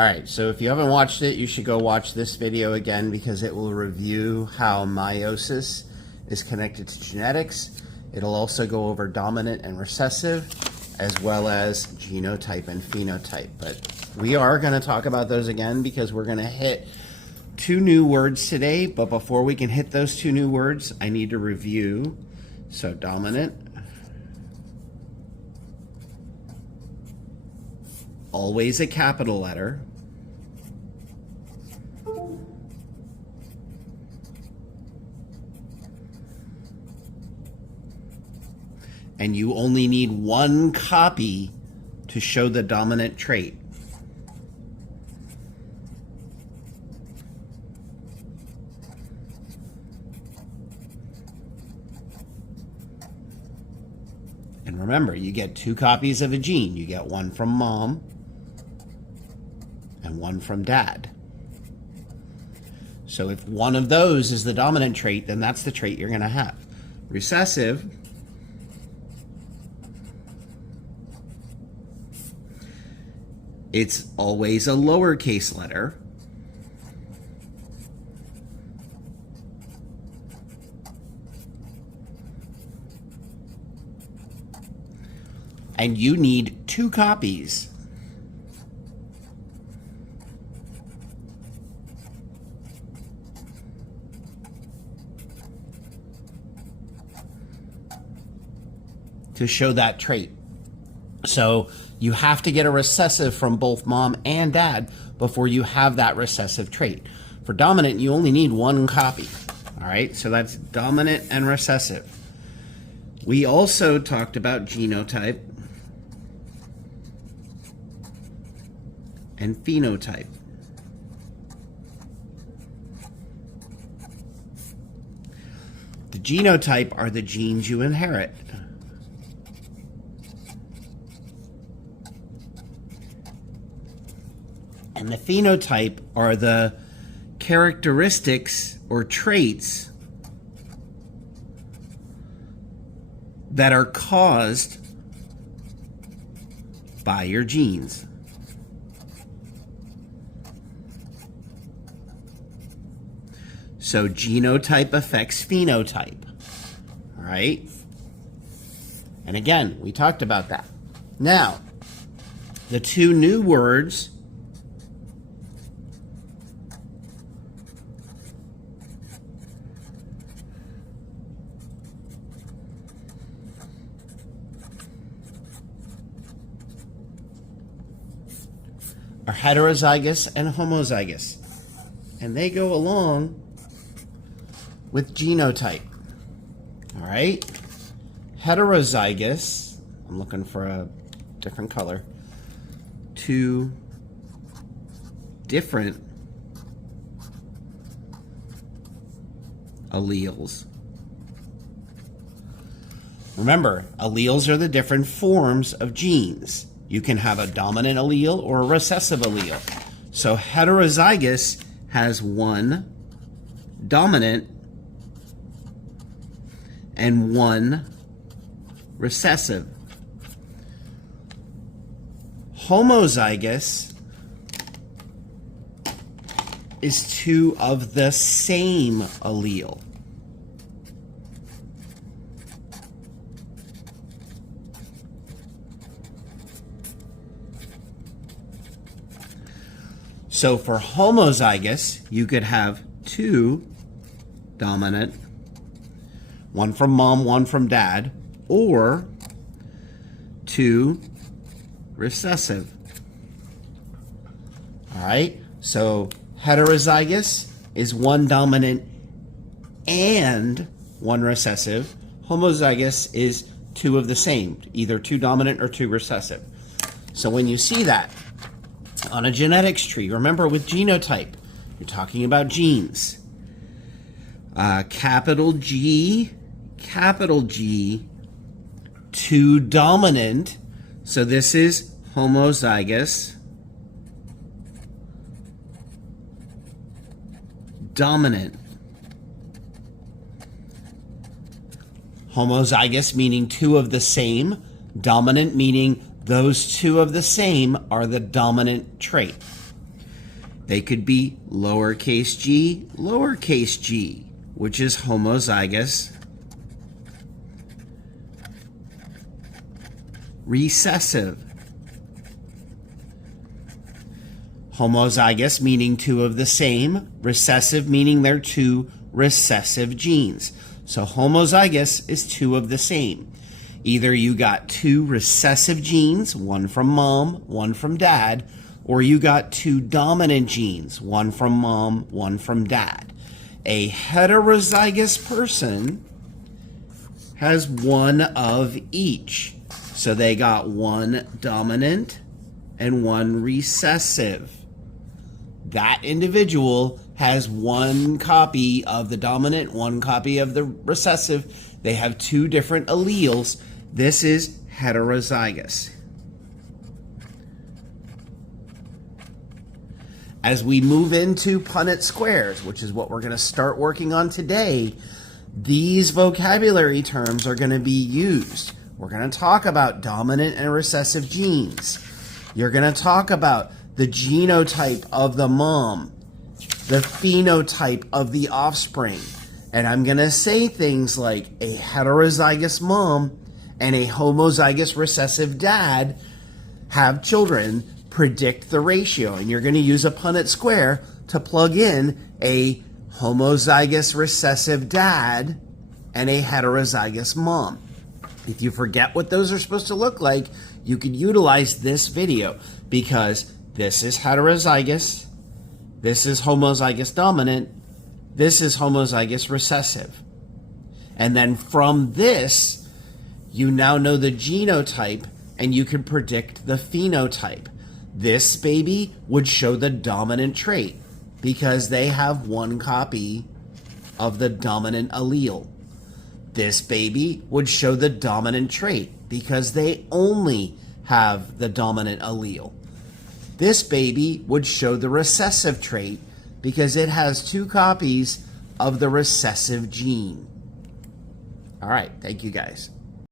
All right, so if you haven't watched it, you should go watch this video again because it will review how meiosis is connected to genetics. It'll also go over dominant and recessive, as well as genotype and phenotype. But we are going to talk about those again because we're going to hit two new words today. But before we can hit those two new words, I need to review. So dominant, always a capital letter. And you only need one copy to show the dominant trait. And remember, you get two copies of a gene. You get one from mom and one from dad. So if one of those is the dominant trait, then that's the trait you're going to have. Recessive, it's always a lowercase letter. And you need two copies. To show that trait. So you have to get a recessive from both mom and dad before you have that recessive trait. For dominant, you only need one copy. All right, so that's dominant and recessive. We also talked about genotype and phenotype. The genotype are the genes you inherit. And the phenotype are the characteristics or traits that are caused by your genes. So genotype affects phenotype, all right? And again, we talked about that. Now, the two new words are heterozygous and homozygous. And they go along with genotype. All right? Heterozygous, I'm looking for a different color, two different alleles. Remember, alleles are the different forms of genes. You can have a dominant allele or a recessive allele. So heterozygous has one dominant and one recessive. Homozygous is two of the same allele. So for homozygous, you could have two dominant, one from mom, one from dad, or two recessive. All right, so heterozygous is one dominant and one recessive. Homozygous is two of the same, either two dominant or two recessive. So when you see that on a genetics tree, remember with genotype, you're talking about genes. Capital G, two dominant. So this is homozygous. Dominant. Homozygous meaning two of the same. Dominant meaning those two of the same are the dominant trait. They could be lowercase g, which is homozygous. Recessive. Homozygous meaning two of the same. Recessive meaning they're two recessive genes. So homozygous is two of the same. Either you got two recessive genes, one from mom, one from dad, or you got two dominant genes, one from mom, one from dad. A heterozygous person has one of each. So they got one dominant and one recessive. That individual has one copy of the dominant, one copy of the recessive. They have two different alleles. This is heterozygous. As we move into Punnett squares, which is what we're going to start working on today, these vocabulary terms are going to be used. We're going to talk about dominant and recessive genes. You're going to talk about the genotype of the mom, the phenotype of the offspring. And I'm going to say things like a heterozygous mom and a homozygous recessive dad have children, predict the ratio. And you're going to use a Punnett square to plug in a homozygous recessive dad and a heterozygous mom. If you forget what those are supposed to look like, you could utilize this video because this is heterozygous, this is homozygous dominant, this is homozygous recessive. And then from this, you now know the genotype and you can predict the phenotype. This baby would show the dominant trait because they have one copy of the dominant allele. This baby would show the dominant trait because they only have the dominant allele. This baby would show the recessive trait because it has two copies of the recessive gene. All right, thank you guys.